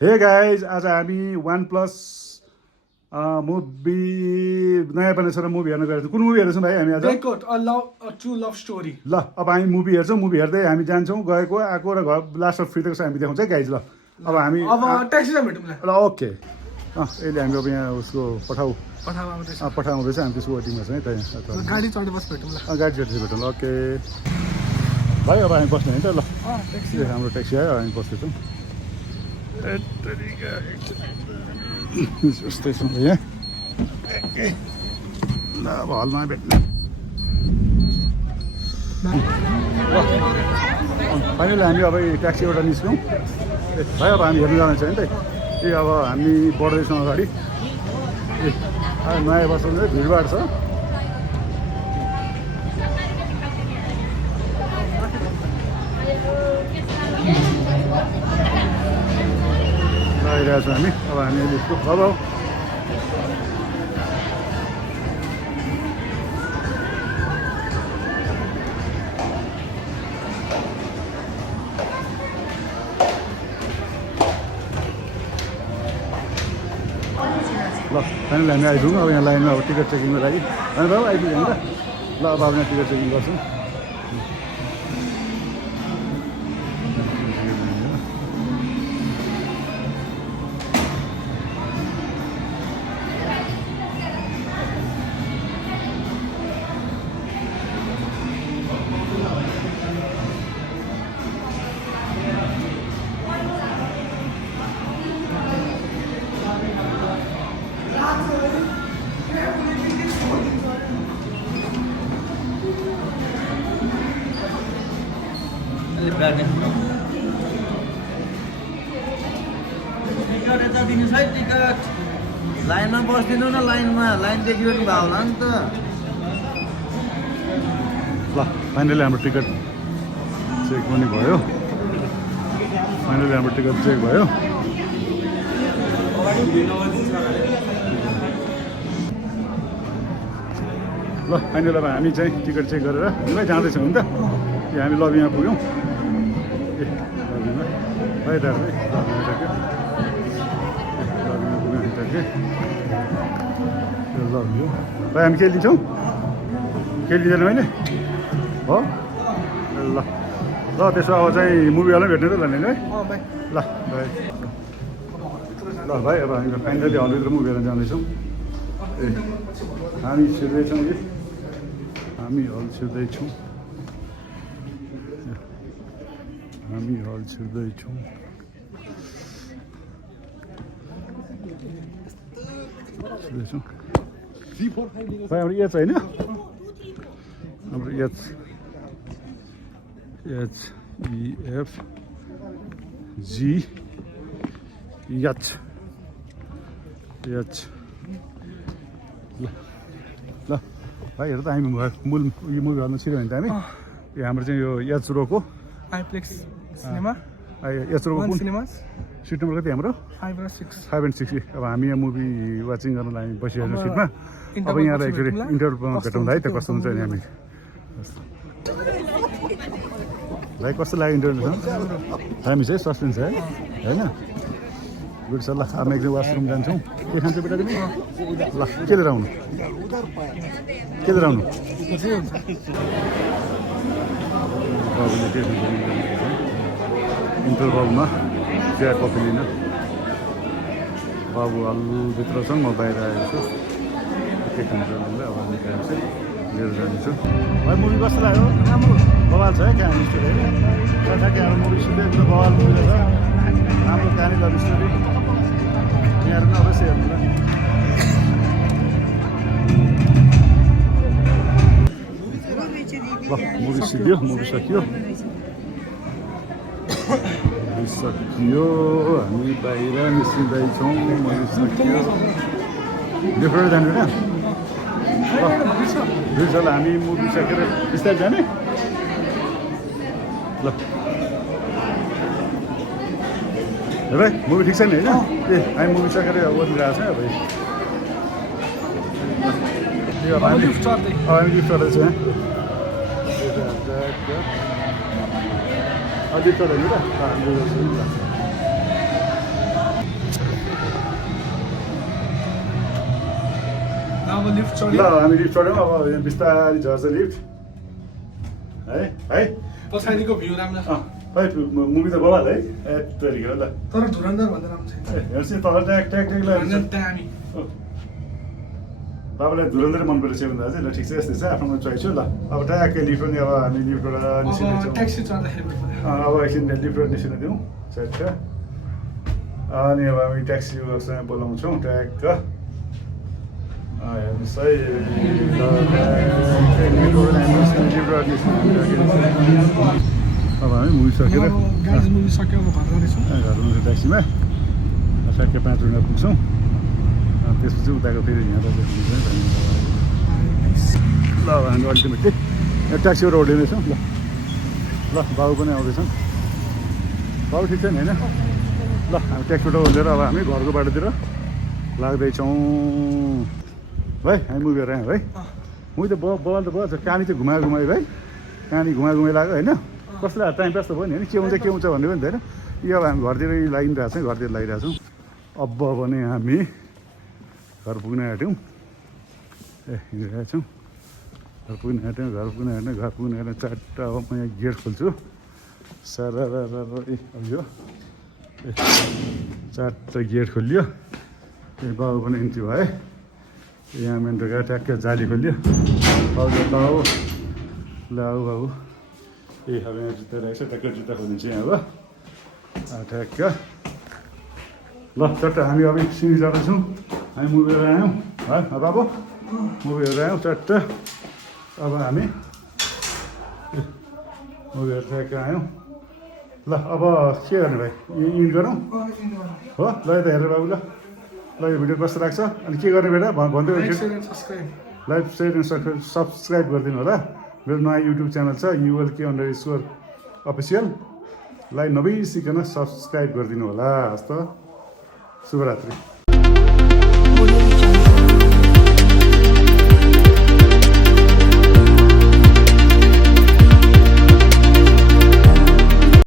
Hey guys आज हामी one plus movie नयाँ बनेको छ र मुभी हेर्न गएको छौँ। कुन मुभी हेर्दैछौँ भाइ हामी आज? True love story. ल अब हामी मुभी हेर्छौँ, मुभी हेर्दै हामी जान्छौँ, गएको आएको र घर लास्ट अफ फ्री हामी देखाउँछ है गाइज। ल अब हामी ट्याक्सीमा भेटौँ ल। ओके अहिले हामी अब यहाँ उसको पठाउँदैछ, हामी त्यसको वेटिङमा छ है त्यहाँ। गाडी चढेपछि भेटौँ ल। गाडी चढेपछि भेटौँ ल। ओके भाइ अब हामी बस्ने होइन त। ल हाम्रो ट्याक्सी आयो, हामी बस्दैछौँ। जस्तै छ यहाँ ल अब हलमा भेट्ने। फाइनली हामी अब ट्याक्सीबाट निस्क्यौँ भाइ। अब हामी हेर्नु जाने छ नि त। अब हामी बढ्दैछौँ अगाडि। नयाँ वर्षमा चाहिँ भिडभाड छ। आइरहेको छौँ हामी। अब हामी यसको अब ल फाइनली हामी आइपुग्यौँ। अब यहाँ लाइनमा अब टिकट चेकिङको लागि होइन बाबु आइपुग्यो नि त। ल अब यहाँ टिकट चेकिङ गर्छौँ। टिकट यता दिनुहोस् है। टिकट लाइनमा बस्दिनु न। लाइनदेखि पनि भयो होला नि त। ल फाइनली हाम्रो टिकट चेक पनि भयो। ल फाइनल अब हामी चाहिँ टिकट चेक गरेर हामीलाई जाँदैछौँ नि त। यो हामी लबीमा पुग्यौँ। ए लबीमा है दाजु लबीमा सक्यो। लबीमा पुग्यौँ सक्यो। लबी हो भाइ। हामी के लिन्छौँ? के लिँदैन मैले हो? ल ल त्यसो अब चाहिँ मुभीवाला भेट्ने त लाने है। ल भाइ ल भाइ अब हामी फाइनली हलभित्र मुभी हेर्न जाँदैछौँ। ए हामी छिर्दैछौँ कि हामी हल छिर्दैछौँ। भाइ हाम्रो एच होइन? हाम्रो एच HEF GH ल भाइ हेर त हामी मूल यो मुभी हेर्न छिर्यो भने त हामी यो हाम्रो चाहिँ यो एच रोको आइप्लेक्स सिनेमा। एच रोको कुन सिट नम्बर कति हाम्रो? 5 र 6। 5 and 6। अब हामी यहाँ मुभी वाचिङ गर्न लागि बसिरहेको सिटमा। अब यहाँ फेरि इन्टरभ्यूमा भेटौँला है त कस्तो हुन्छ नि। हामी भाइ कस्तो लाग्यो इन्टरभ्यू? हामी चाहिँ सस्पेन्स है होइन? गुड छ। ल हामी एकदिन वासरुम जान्छौँ। के खान्छ बेटा तिमी? ल के लिएर आउनु? बाबुले के खान्छ? इन्टरभ्यूमा चिया कफी लिन बाबु हलभित्र छ। म बाहिर आएको छु। के खान्छ भनेर अब हामी त्यहाँ चाहिँ लिएर जानेछु। भाइ मुभी कस्तो लाग्यो? राम्रो बवाल छ है कहानी स्टोरी होइन? ठ्याक्कै हाम्रो मुभी सुन्दै एकदम बवाल मुभी रहेछ। राम्रो कहानी लभ स्टोरी। यहाँहरू पनि अवश्य हेर्नु ल। ल मुभी सिक्यो, मुभी सकियो। हामी बाहिर निस्किँदैछौँ। मुभी सकियो। डिफ्रेन्ट जानु होइन? ल हामी मुभी सकेर बिस्तारै जाने। ल भाइ मुभी ठिक छ नि होइन? ए हामी मुभी सकेर ओर्लिरहेको छ भाइ। हामी गिफ्ट गर्दैछ यहाँ। अझै चढाउने र अब लिफ्ट ल चढ्यो हामी लिफ्ट चढ्यौँ अब यहाँ बिस्तारै झर्छ लिफ्ट है है पछाडिको भ्यू राम्रो छ है मुभी त बवाल है ए तरिका ल तर धुरन्धर भन्दा राम्रो छैन हेर्छु तल ट्याक ट्याक ट्याक धुरन्धर ल दामी बाबालाई धुरन्धर मन परेछ भन्दा चाहिँ ल ठिक छ यस्तै छ आफ्नो चोइस हो ल अब ट्याक्कै लिफ्ट पनि अब हामी लिफ्टबाट अब निस्किँदैछौँ ट्याक्सी चढ्दाखेरि भेट्नु अब एकछिन लिफ्टबाट निस्किन दिउँ चट्ट अनि अब हामी ट्याक्सी उसँग बोलाउँछौँ ट्याक्क हेर्नुहोस् है अब हामी मुभी सकेर गाइज मुभी सक्यो अब घर जाँदैछौँ घर जाँदैछौँ ट्याक्सीमा ठ्याक्कै 5 मिनटमा पुग्छौँ त्यसपछि उताको फेरि यहाँ ल अब हामी अल्टिमेटली यहाँ ट्याक्सीबाट उठिँदैछौँ ल ल बाबु पनि आउँदैछन् बाबु ठिक छ नि होइन ल हामी ट्याक्सीबाट ओर्लेर अब हामी घरको बाटोतिर लाग्दैछौँ भाइ हामी मुभी हेरेर आयौँ है मुभी त बवाल त बवाल छ कहानी चाहिँ घुमायो भाइ कहानी घुमाइ लाग्यो होइन कसलाई टाइम पास त भयो नि होइन के हुन्छ भन्ने पनि होइन यो अब हामी घरतिर लागिरहेको छौँ घरतिर लागिरहेको छौँ अब भने हामी घर पुग्न आँट्यौँ ए हिँडिरहेको छौँ घर पुग्न आँट्यौँ चारवटा अब म यहाँ गेट खोल्छु सारा अब यो चारवटा गेट खोलियो ए बाबु पनि इन्ट्री भयो यहाँ मेन ढोका ट्याक्कै जाली खोलियो बाबु ल आऊ बाबु ए अब यहाँ जुत्ता रहेछ ट्याक्कै जुत्ता खोलिन्छ यहाँ अब ठ्याक्क ल चट्ट हामी अब सिँढी चढ्दैछौँ हामी मुभी हेरेर आयौँ है बाबु मुभी हेरेर आयौँ चट्ट अब हामी मुभी हेरेर ट्याक्क आयौँ ल अब के गर्ने भाइ इन्ड गरौँ हो ल त हेरेर बाबु ल यो भिडियो कस्तो लाग्छ अनि के गर्ने बेटा भन्दै लाइक सेयर एन्ड सब्सक्राइब गरिदिनु होला मेरो नयाँ युट्युब च्यानल छ ULK_official लाई नबिर्सिकन सब्सक्राइब गरिदिनु होला हस् त शुभरात्रि